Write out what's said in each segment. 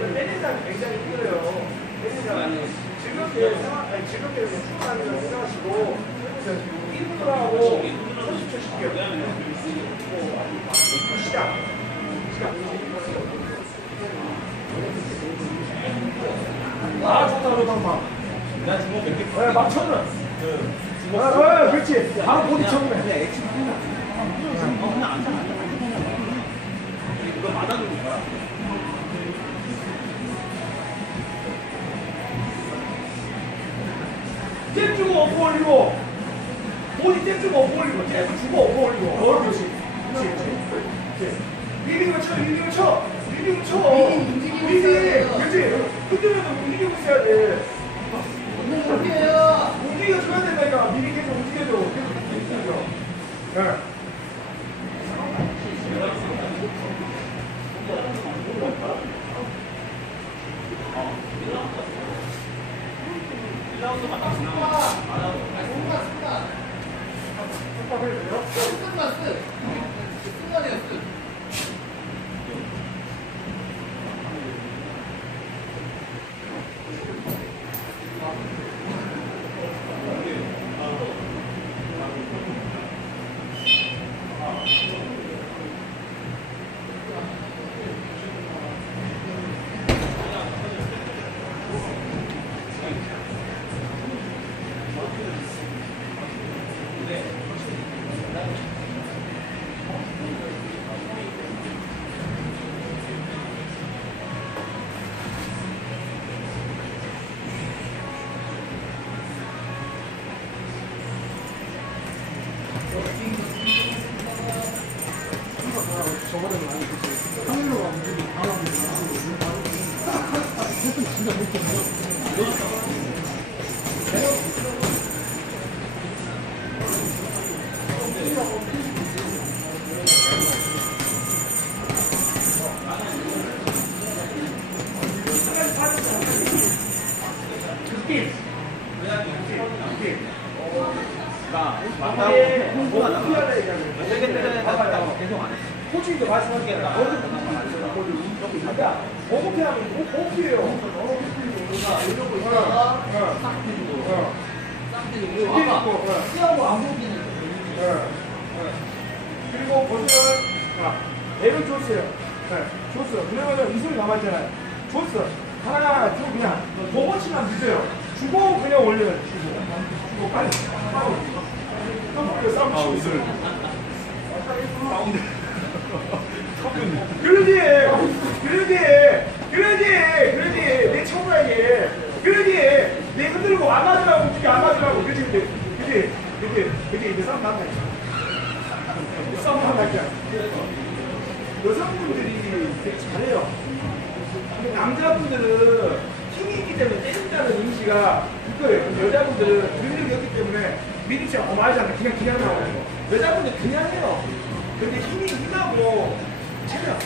생각이 굉장히 필요해요. 왜냐면 즐겁게 생각, 아니 즐겁게 그냥 생각하는 생각하시고 이분들하고 30초 쉴게요. 시작. 시작. 아 좋다 좋다 좋다. 나 주먹 몇개 네. 그 주먹 아, 아, 그렇지. 바로 보디 쳤네. 그냥 액션 그냥 어 그냥 앉아 이거 맞아주는 거야 올리고 보디 엎어 올리고 잽 주고 엎어 올리고. 어 그렇지 그렇지 그렇지 리빙을 쳐 리빙을 쳐. 리빙을 쳐. 리빙 움직이고. 그렇지 그때는 움직이고 있어야 돼. 어디에요? 움직여줘야 된다니까. 미리 계속 움직여줘. 계속 움직여줘 네. 똑 느낌 코치님도 말씀하시겠다 있다가 수영하고. 안 보기는 그리고 보시면 자 애를 줬어요. 네, 줬어 그러면은 이 소리 남아있잖아요. 줬어 하나 좀 그냥. 보고치만 주세요. 주고 그냥 올려요. 주고. 주고 빨리. 빨리 또 올려 싸움 아, 치고. 웃을. 가운데 그러지 그러지 그러지 그러지. 내 쳐봐야지 그러지. 내 흔들고 안 맞으라고 움직여 안 맞으라고. 그러지 그러지? 그러지? 그러지? 그러지? 이제 싸움 나면 싸움 나면 여성분들이 되게 잘해요. 근데 남자분들은 힘이 있기 때문에 때린다는 이미지가 있거예요. 여자분들은 능력이 없기 때문에 미리 치 어 말하잖아 그냥 그냥 나오고 여자분들 그냥 해요 근데 힘이 힘하고. 체력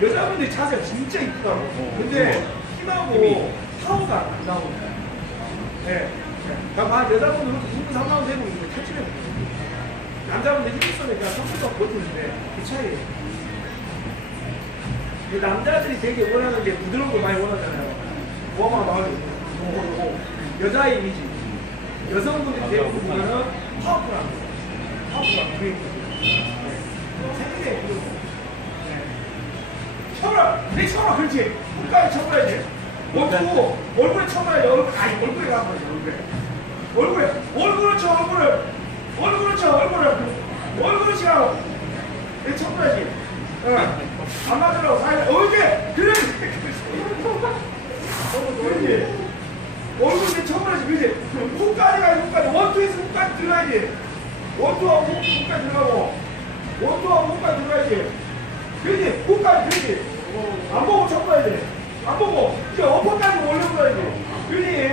여자분들 자세가 진짜 이쁘다고. 근데 힘하고 파워가 안 나오는 거야 네. 그러니까 막 여자분들은 힘은 3라운드 해보고 있는데 탈출해 남자분들 힘이 있으니까 성격도 버티는데 그 차이예요. 그 남자들이 되게 원하는 게 부드러운 걸 많이 원하잖아요. 마음이 있고 여자 이미지. 여성분들이 대부분 보면은 파워풀한 거. 파워풀한 그거 쳐라! 내 쳐라! 그렇지! 끝까지 쳐버려야지. 원투 얼굴에 쳐버려야지 얼굴 아니 얼굴에 가버려야지 얼굴에. 얼굴에. 얼굴을 쳐 얼굴을. 얼굴을 쳐 얼굴을. 얼굴을 치라고. 내 쳐버려야지. 어. 안 맞으라고. 사야 어이지 그래. 그러지 얼굴 내 쳐버려야지. 그지. 훅까지 가야지 훅까지. 원투에서 훅까지 들어가야지 원투하고 국가 들어가고 원투하고 국가 들어가야지. 그지? 국까지 그지? 안 보고 쳐 봐야 돼안 보고. 이제 어퍼까지 올려버려야지 그지?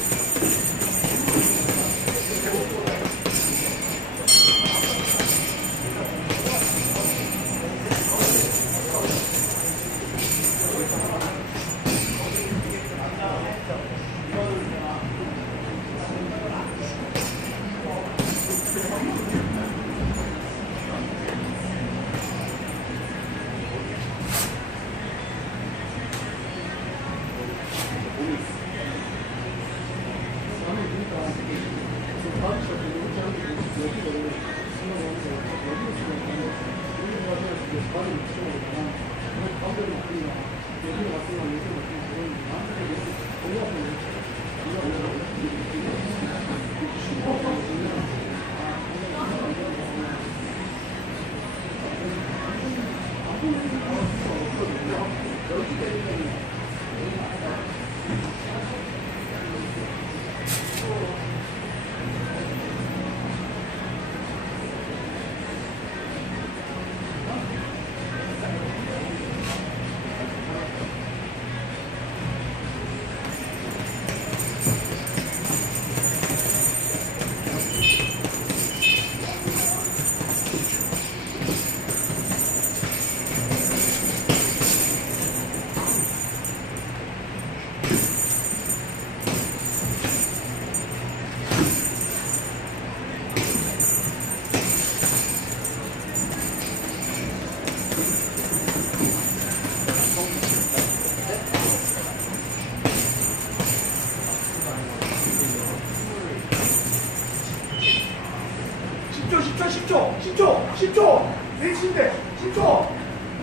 police. 내친데 10초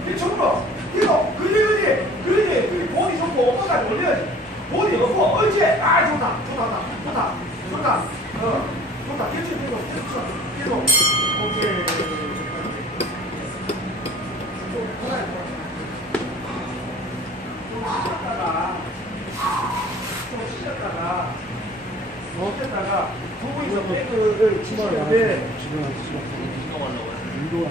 이 전부 이거 그지 그지 그지 그 본이 전부 엎어가 올려야지 본이 엎어 옳지 아 좋다 좋다 좋다 좋다 어 좋다 계속 계속 계속 계속 오케이 좀 편하게 좀 쉬었다가 좀 쉬었다가 쉬었다가 두 분이서 백을 치시는데 운동하려고 해.